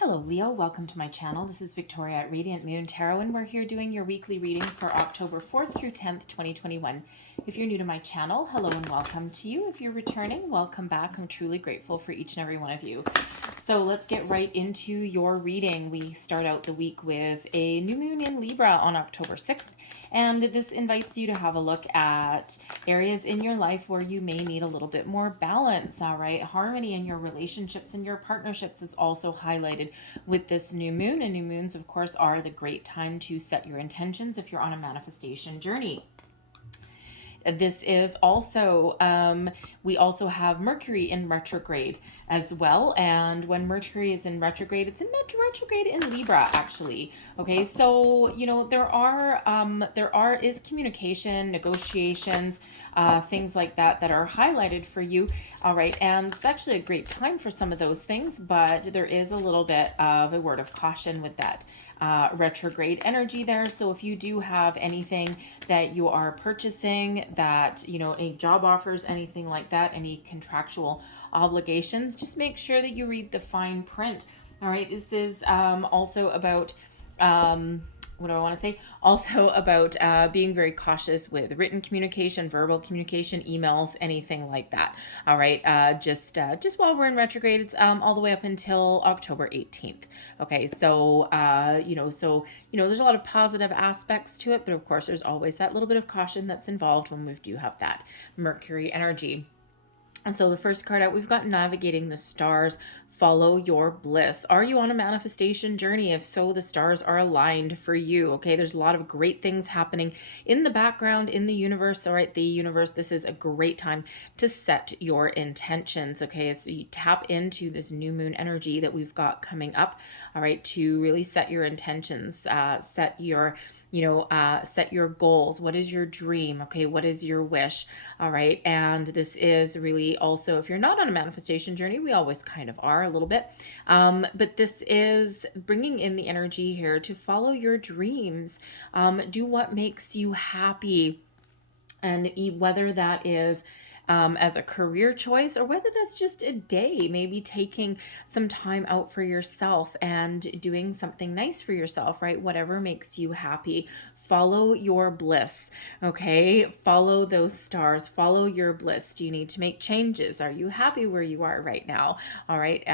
Hello Leo, welcome to my channel. This is Victoria at Radiant Moon Tarot, and we're here doing your weekly reading for October 4th through 10th, 2021. If you're new to my channel, hello and welcome to you. If you're returning, welcome back. I'm truly grateful for each and every one of you. So let's get right into your reading. We start out the week with a new moon in Libra on October 6th, and this invites you to have a look at areas in your life where you may need a little bit more balance, all right? Harmony in your relationships and your partnerships is also highlighted with this new moon. And new moons, of course, are the great time to set your intentions if you're on a manifestation journey. This is also, we also have Mercury in retrograde as well. And when Mercury is in retrograde, it's in retrograde in Libra, actually. Okay, so, you know, is communication, negotiations, things like that are highlighted for you. All right, and it's actually a great time for some of those things, but there is a little bit of a word of caution with that retrograde energy there. So if you do have anything that you are purchasing, that, you know, any job offers, anything like that, any contractual obligations, just make sure that you read the fine print. All right, this is also about what do I want to say? Also about being very cautious with written communication, verbal communication, emails, anything like that. All right, just while we're in retrograde, it's all the way up until October 18th. Okay, so there's a lot of positive aspects to it, but of course, there's always that little bit of caution that's involved when we do have that Mercury energy. And so the first card out, we've got Navigating the Stars. Follow your bliss. Are you on a manifestation journey? If so, the stars are aligned for you. Okay, there's a lot of great things happening in the background, in the universe. All right, the universe, this is a great time to set your intentions. Okay, so you tap into this new moon energy that we've got coming up. All right, to really set your intentions, set your goals. What is your dream? Okay, what is your wish? All right, and this is really also, if you're not on a manifestation journey, we always kind of are a little bit, but this is bringing in the energy here to follow your dreams, do what makes you happy, and whether that is as a career choice, or whether that's just a day, maybe taking some time out for yourself and doing something nice for yourself, right? Whatever makes you happy. Follow your bliss, okay? Follow those stars, follow your bliss. Do you need to make changes? Are you happy where you are right now? All right.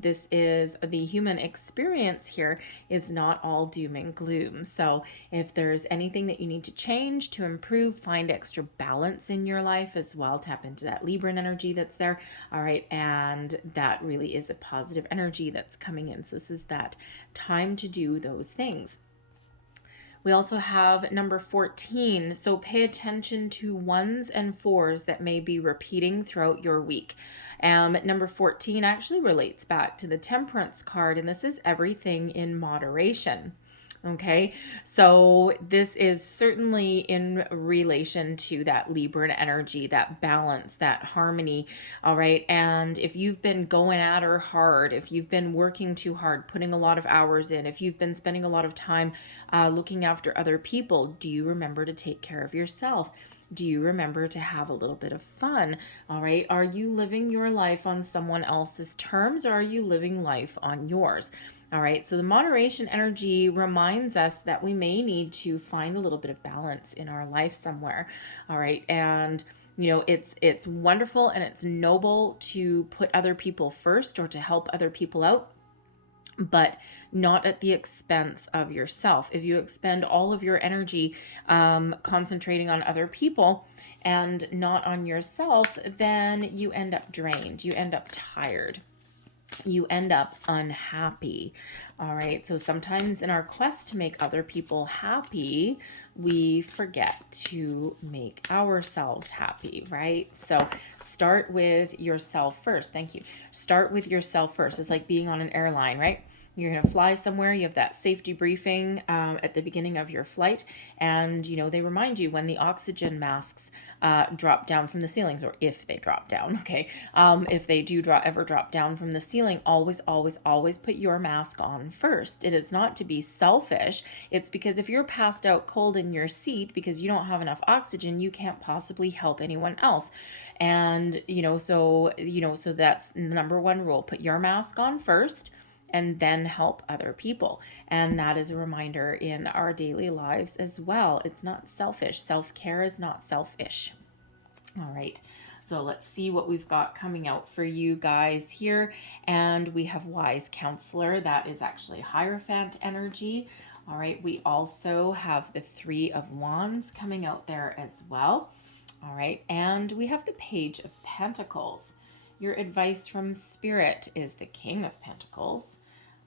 This is the human experience here is not all doom and gloom. So if there's anything that you need to change, to improve, find extra balance in your life as well, tap into that Libran energy that's there. All right, and that really is a positive energy that's coming in. So this is that time to do those things. We also have number 14. So pay attention to ones and fours that may be repeating throughout your week. Number 14 actually relates back to the Temperance card, and this is everything in moderation. Okay, so this is certainly in relation to that Libran energy, that balance, that harmony. All right, and if you've been going at her hard, if you've been working too hard, putting a lot of hours in, if you've been spending a lot of time looking after other people, do you remember to take care of yourself? Do you remember to have a little bit of fun? All right, are you living your life on someone else's terms, or are you living life on yours? All right, so the moderation energy reminds us that we may need to find a little bit of balance in our life somewhere. All right, and you know, it's wonderful and it's noble to put other people first or to help other people out, but not at the expense of yourself. If you expend all of your energy concentrating on other people and not on yourself, then you end up drained, you end up tired, you end up unhappy. All right, so sometimes in our quest to make other people happy, we forget to make ourselves happy, right? So start with yourself first. Thank you. Start with yourself first. It's like being on an airline, right? You're going to fly somewhere. You have that safety briefing at the beginning of your flight. And, you know, they remind you when the oxygen masks drop down from the ceilings, or if they drop down, okay? If they do ever drop down from the ceiling, always, always, always put your mask on first. It's not to be selfish. It's because if you're passed out cold in your seat because you don't have enough oxygen, you can't possibly help anyone else. And, so that's the number one rule. Put your mask on first and then help other people. And that is a reminder in our daily lives as well. It's not selfish. Self-care is not selfish. All right. So let's see what we've got coming out for you guys here. And we have Wise Counselor. That is actually Hierophant energy. All right. We also have the Three of Wands coming out there as well. All right. And we have the Page of Pentacles. Your advice from Spirit is the King of Pentacles.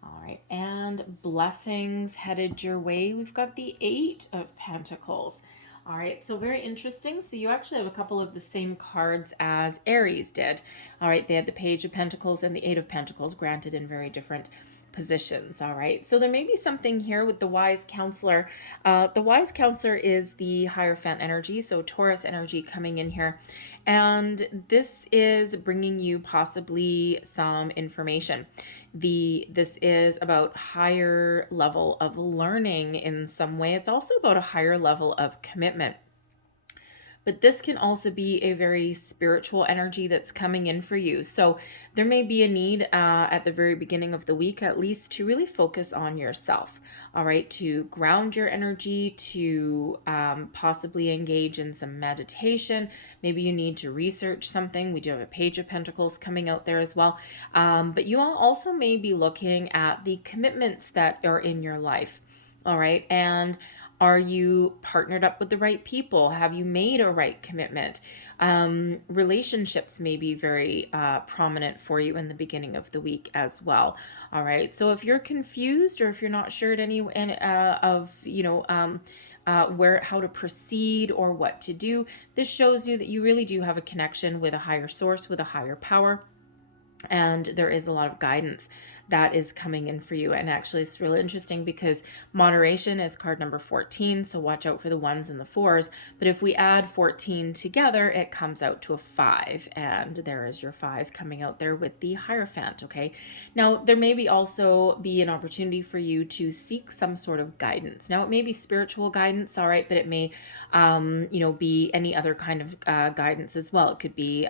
All right. And blessings headed your way. We've got the Eight of Pentacles. All right, so very interesting. So you actually have a couple of the same cards as Aries did. All right, they had the Page of Pentacles and the Eight of Pentacles, granted in very different positions. All right, so there may be something here with the Wise Counselor. The Wise Counselor is the Hierophant energy, so Taurus energy coming in here. And this is bringing you possibly some information. This is about higher level of learning in some way. It's also about a higher level of commitment. But this can also be a very spiritual energy that's coming in for you. So there may be a need at the very beginning of the week, at least, to really focus on yourself. All right, to ground your energy, to possibly engage in some meditation. Maybe you need to research something. We do have a Page of Pentacles coming out there as well. But you all also may be looking at the commitments that are in your life. All right, and are you partnered up with the right people? Have you made a right commitment? Relationships may be very prominent for you in the beginning of the week as well. All right. So if you're confused or if you're not sure at any how to proceed or what to do, this shows you that you really do have a connection with a higher source, with a higher power. And there is a lot of guidance that is coming in for you. And actually, it's really interesting because moderation is card number 14. So watch out for the 1s and the 4s. But if we add 14 together, it comes out to a 5. And there is your 5 coming out there with the Hierophant. Okay. Now, there may also be an opportunity for you to seek some sort of guidance. Now, it may be spiritual guidance. All right. But it may, be any other kind of guidance as well. It could be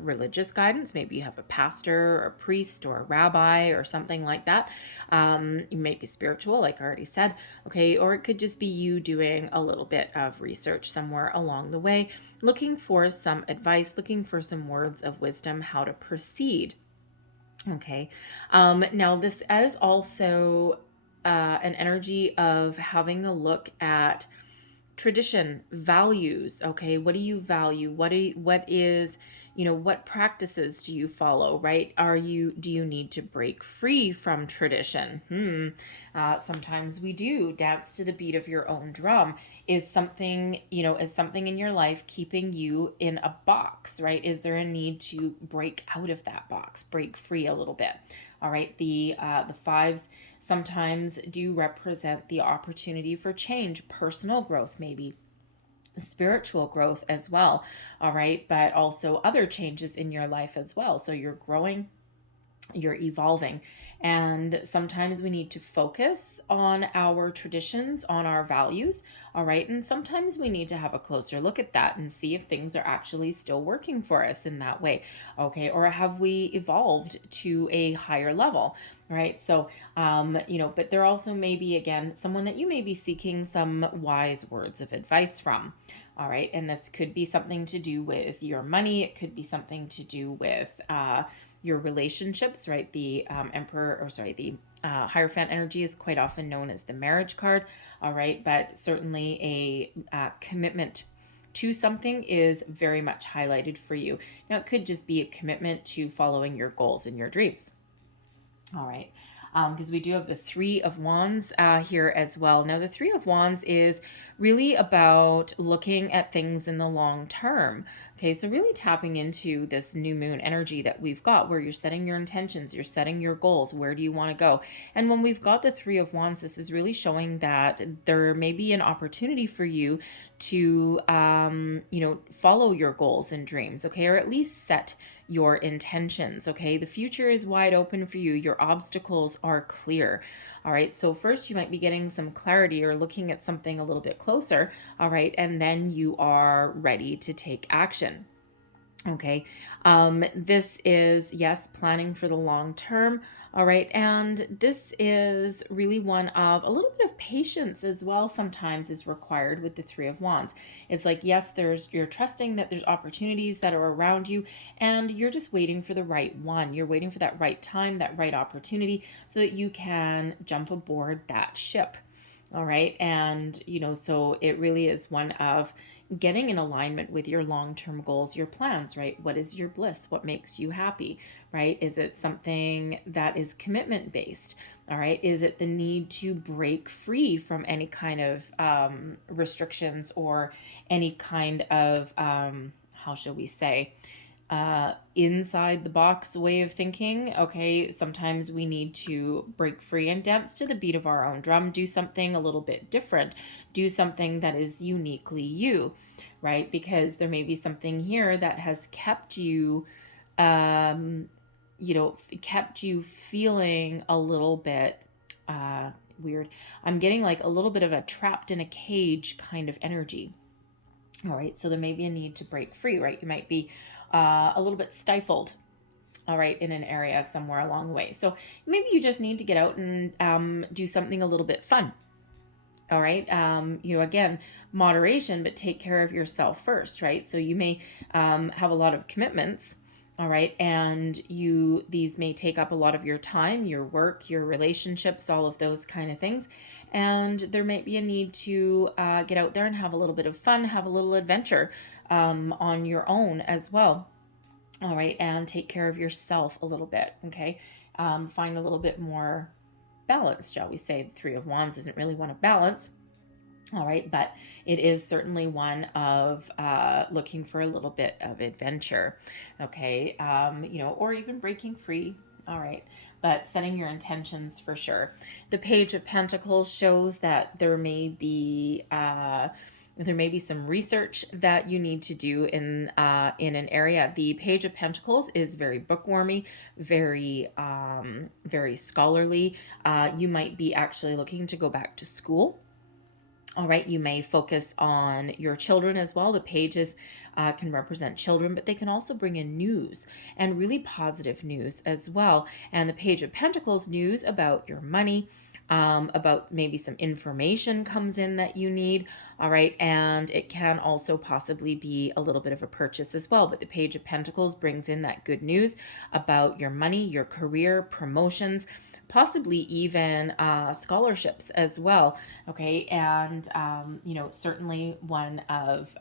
religious guidance. Maybe you have a pastor or a priest or a rabbi or something like that. You may be spiritual, like I already said, okay, or it could just be you doing a little bit of research somewhere along the way, looking for some advice, looking for some words of wisdom, how to proceed. Okay. Now this is also an energy of having a look at tradition, values. Okay. What do you value? What practices do you follow, right? Do you need to break free from tradition? Sometimes we do. Dance to the beat of your own drum. Is something in your life keeping you in a box, right? Is there a need to break out of that box, break free a little bit? All right. The 5s sometimes do represent the opportunity for change, personal growth, maybe spiritual growth as well. All right. But also other changes in your life as well. So you're growing, you're evolving. And sometimes we need to focus on our traditions, on our values. All right. And sometimes we need to have a closer look at that and see if things are actually still working for us in that way. Okay. Or have we evolved to a higher level? Right. So, but there also may be, again, someone that you may be seeking some wise words of advice from. All right. And this could be something to do with your money. It could be something to do with, your relationships, right? The the Hierophant energy is quite often known as the marriage card. All right. But certainly a commitment to something is very much highlighted for you. Now, it could just be a commitment to following your goals and your dreams. All right. Because we do have the Three of Wands here as well. Now, the Three of Wands is really about looking at things in the long term. Okay, so really tapping into this new moon energy that we've got where you're setting your intentions, you're setting your goals, where do you want to go? And when we've got the Three of Wands, this is really showing that there may be an opportunity for you to, follow your goals and dreams, okay, or at least set your intentions. Okay, the future is wide open for you. Your obstacles are clear. All right, so first you might be getting some clarity or looking at something a little bit closer. All right, and then you are ready to take action. Okay, this is, yes, planning for the long term. All right, and this is really one of a little bit of patience as well, sometimes is required with the Three of Wands. It's like, yes, you're trusting that there's opportunities that are around you, and you're just waiting for the right one. You're waiting for that right time, that right opportunity, so that you can jump aboard that ship. All right, and so it really is one of getting in alignment with your long-term goals, your plans, right? What is your bliss? What makes you happy, right? Is it something that is commitment based? All right. Is it the need to break free from any kind of restrictions or any kind of, how shall we say, inside the box way of thinking? Okay, sometimes we need to break free and dance to the beat of our own drum, do something a little bit different, do something that is uniquely you, right? Because there may be something here that has kept you kept you feeling a little bit weird. I'm getting like a little bit of a trapped in a cage kind of energy. All right, so there may be a need to break free, right? You might be a little bit stifled, all right, in an area somewhere along the way. So maybe you just need to get out and do something a little bit fun. All right. Again, moderation, but take care of yourself first, right? So you may have a lot of commitments, all right, and these may take up a lot of your time, your work, your relationships, all of those kind of things. And there might be a need to get out there and have a little bit of fun, have a little adventure on your own as well. All right, and take care of yourself a little bit, okay? Find a little bit more balance, shall we say. The Three of Wands isn't really one of balance, all right, but it is certainly one of looking for a little bit of adventure, okay, or even breaking free, all right, but setting your intentions for sure. The Page of Pentacles shows that there may be some research that you need to do in an area. The Page of Pentacles is very bookwormy, very scholarly. You might be actually looking to go back to school. All right, you may focus on your children as well. The pages can represent children, but they can also bring in news and really positive news as well. And the Page of Pentacles, news about your money, about maybe some information comes in that you need. All right, and it can also possibly be a little bit of a purchase as well. But the Page of Pentacles brings in that good news about your money, your career, promotions, possibly even scholarships as well. Okay, and certainly one of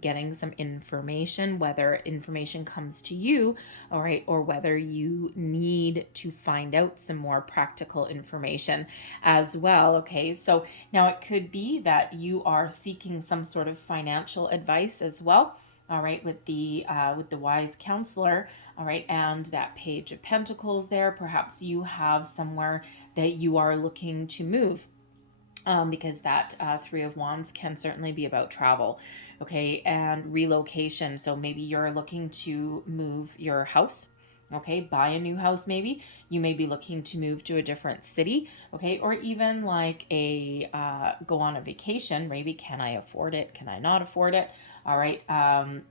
getting some information, whether information comes to you, all right, or whether you need to find out some more practical information as well. Okay, so now it could be that you are seeking some sort of financial advice as well. All right, with the wise counselor, all right, and that Page of Pentacles there. Perhaps you have somewhere that you are looking to move, because that Three of Wands can certainly be about travel, okay, and relocation. So maybe you're looking to move your house. Okay, buy a new house maybe. You may be looking to move to a different city, okay, or even like go on a vacation. Maybe, can I afford it? Can I not afford it? All right,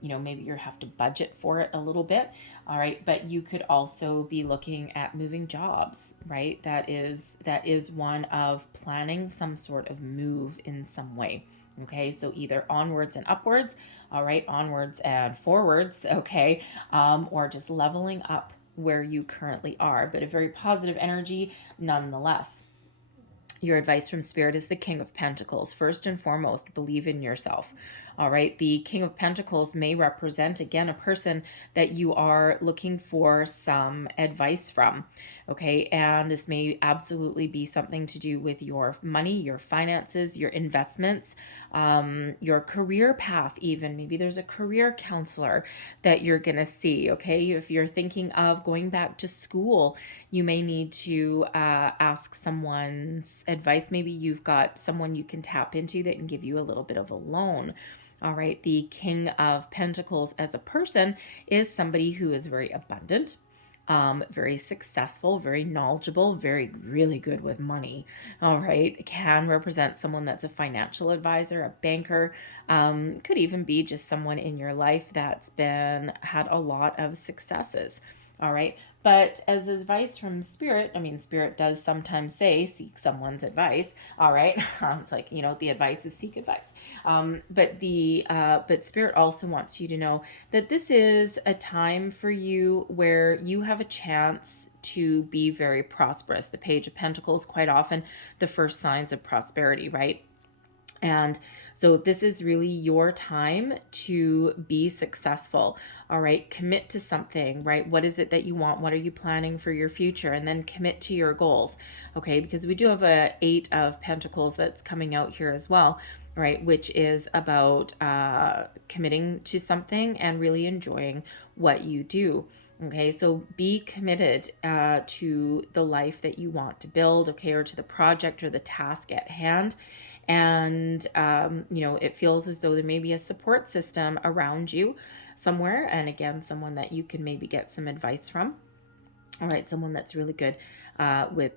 maybe you have to budget for it a little bit. All right, but you could also be looking at moving jobs, right? That is one of planning some sort of move in some way. Okay, so either onwards and upwards, all right, onwards and forwards, okay, or just leveling up where you currently are, but a very positive energy nonetheless. Your advice from Spirit is the King of Pentacles. First and foremost, believe in yourself. All right. The King of Pentacles may represent, again, a person that you are looking for some advice from. Okay. And this may absolutely be something to do with your money, your finances, your investments, your career path, even. Maybe there's a career counselor that you're going to see. Okay. If you're thinking of going back to school, you may need to ask someone's advice. Maybe you've got someone you can tap into that can give you a little bit of a loan. All right. The King of Pentacles as a person is somebody who is very abundant, very successful, very knowledgeable, really good with money. All right. Can represent someone that's a financial advisor, a banker, could even be just someone in your life that's had a lot of successes. All right. But as advice from Spirit, I mean, Spirit does sometimes say seek someone's advice. All right. It's like, the advice is seek advice. But Spirit also wants you to know that this is a time for you where you have a chance to be very prosperous. The Page of Pentacles, quite often the first signs of prosperity, right? And so this is really your time to be successful. All right. Commit to something, right? What is it that you want? What are you planning for your future? And then commit to your goals. Okay. Because we do have a 8 of Pentacles that's coming out here as well, right? Which is about committing to something and really enjoying what you do. Okay, so be committed to the life that you want to build, okay, or to the project or the task at hand. And, it feels as though there may be a support system around you somewhere. And again, someone that you can maybe get some advice from. All right, someone that's really good with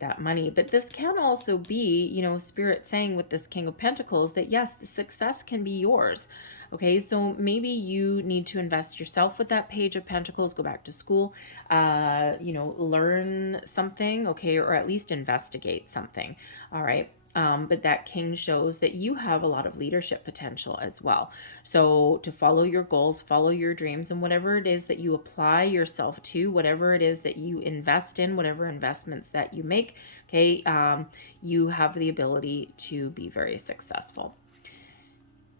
that money. But this can also be, Spirit saying with this King of Pentacles that yes, the success can be yours. Okay, so maybe you need to invest yourself with that Page of Pentacles, go back to school, learn something, okay, or at least investigate something. All right. But that King shows that you have a lot of leadership potential as well. So to follow your goals, follow your dreams, and whatever it is that you apply yourself to, whatever it is that you invest in, whatever investments that you make, okay, you have the ability to be very successful.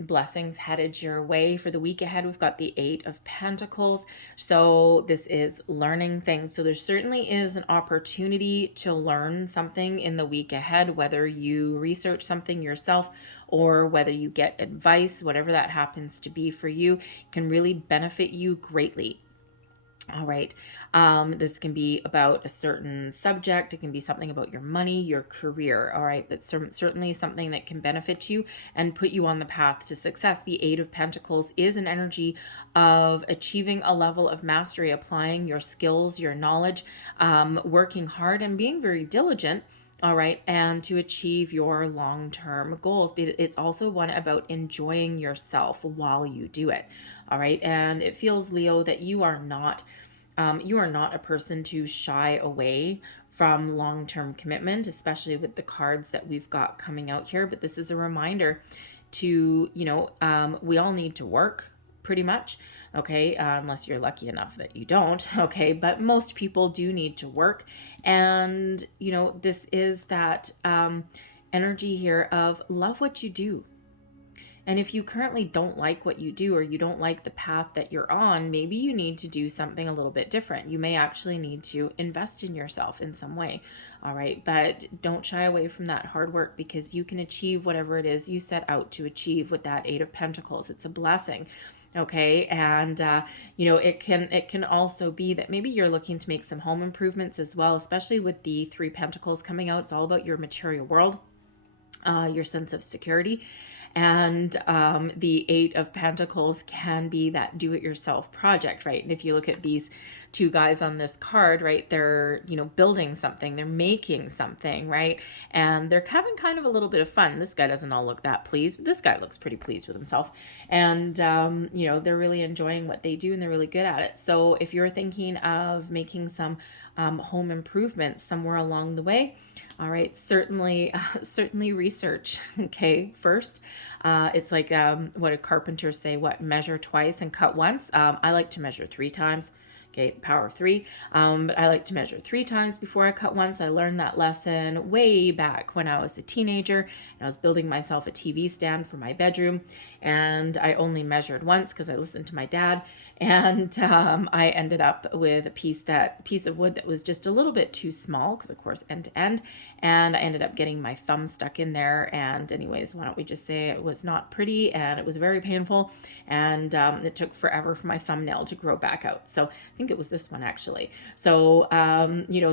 Blessings headed your way for the week ahead. We've got the 8 of Pentacles. So this is learning things. So there certainly is an opportunity to learn something in the week ahead, whether you research something yourself or whether you get advice, whatever that happens to be for you, can really benefit you greatly. All right. This can be about a certain subject. It can be something about your money, your career. All right. But certainly something that can benefit you and put you on the path to success. The 8 of Pentacles is an energy of achieving a level of mastery, applying your skills, your knowledge, working hard and being very diligent. All right. And to achieve your long-term goals. But it's also one about enjoying yourself while you do it. All right. And it feels, Leo, that you are not a person to shy away from long-term commitment, especially with the cards that we've got coming out here. But this is a reminder to, we all need to work pretty much. Okay. Unless you're lucky enough that you don't. Okay. But most people do need to work. And, this is that energy here of love what you do. And if you currently don't like what you do or you don't like the path that you're on, maybe you need to do something a little bit different. You may actually need to invest in yourself in some way. All right. But don't shy away from that hard work because you can achieve whatever it is you set out to achieve with that 8 of Pentacles. It's a blessing. Okay. And, it can also be that maybe you're looking to make some home improvements as well, especially with the 3 Pentacles coming out. It's all about your material world, your sense of security. And the 8 of Pentacles can be that do-it-yourself project, right? And if you look at these 2 guys on this card, right, they're, building something, they're making something, right? And they're having kind of a little bit of fun. This guy doesn't all look that pleased, but this guy looks pretty pleased with himself. And, they're really enjoying what they do and they're really good at it. So if you're thinking of making some home improvements somewhere along the way, all right, certainly research, okay, first. It's like what do carpenters say, measure twice and cut once. I like to measure 3 times. Okay, power of 3. But I like to measure 3 times before I cut once. I learned that lesson way back when I was a teenager and I was building myself a TV stand for my bedroom. And I only measured once because I listened to my dad. And I ended up with a piece of wood that was just a little bit too small because, of course, end to end. And I ended up getting my thumb stuck in there. And anyways, why don't we just say it was not pretty and it was very painful. And it took forever for my thumbnail to grow back out. So think it was this one actually. So,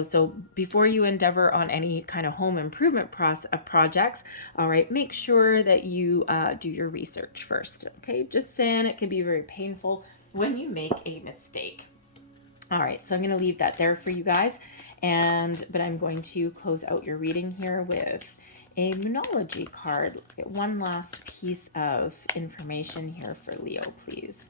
so before you endeavor on any kind of home improvement projects, all right, make sure that you do your research first. Okay, just saying, it can be very painful when you make a mistake. All right, so I'm going to leave that there for you guys, but I'm going to close out your reading here with a Monology card. Let's get one last piece of information here for Leo, please.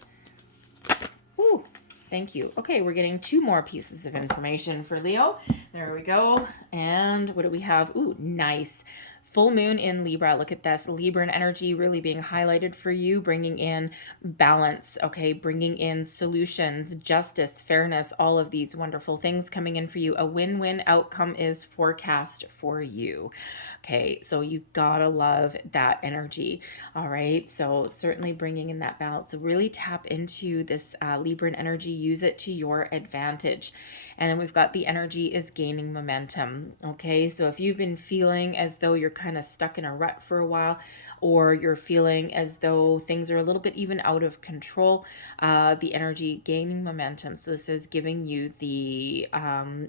Ooh, thank you. Okay, we're getting 2 more pieces of information for Leo. There we go. And what do we have? Ooh, nice. Full moon in Libra. Look at this. Libran energy really being highlighted for you, bringing in balance, okay? Bringing in solutions, justice, fairness, all of these wonderful things coming in for you. A win-win outcome is forecast for you. Okay, so you gotta love that energy. All right, so certainly bringing in that balance. So really tap into this Libran energy, use it to your advantage. And then we've got the energy is gaining momentum. Okay, so if you've been feeling as though you're kind of stuck in a rut for a while, or you're feeling as though things are a little bit even out of control, the energy gaining momentum. So this is giving you the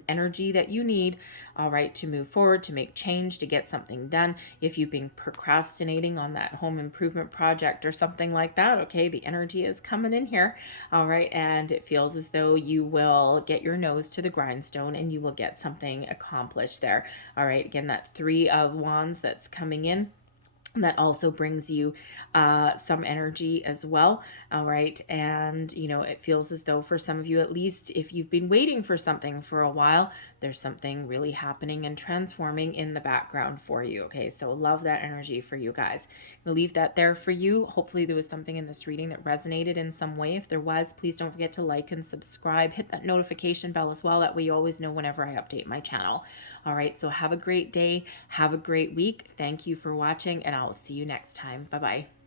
energy that you need, all right, to move forward, to make change, to get something done. If you've been procrastinating on that home improvement project or something like that, okay, the energy is coming in here, all right, and it feels as though you will get your nose to the grindstone and you will get something accomplished there. All right, again, that 3 of Wands that's coming in. That also brings you some energy as well. All right. And, it feels as though for some of you, at least if you've been waiting for something for a while, there's something really happening and transforming in the background for you. Okay. So love that energy for you guys. I'll leave that there for you. Hopefully there was something in this reading that resonated in some way. If there was, please don't forget to like and subscribe. Hit that notification bell as well. That way you always know whenever I update my channel. All right. So have a great day. Have a great week. Thank you for watching, and I'll see you next time. Bye-bye.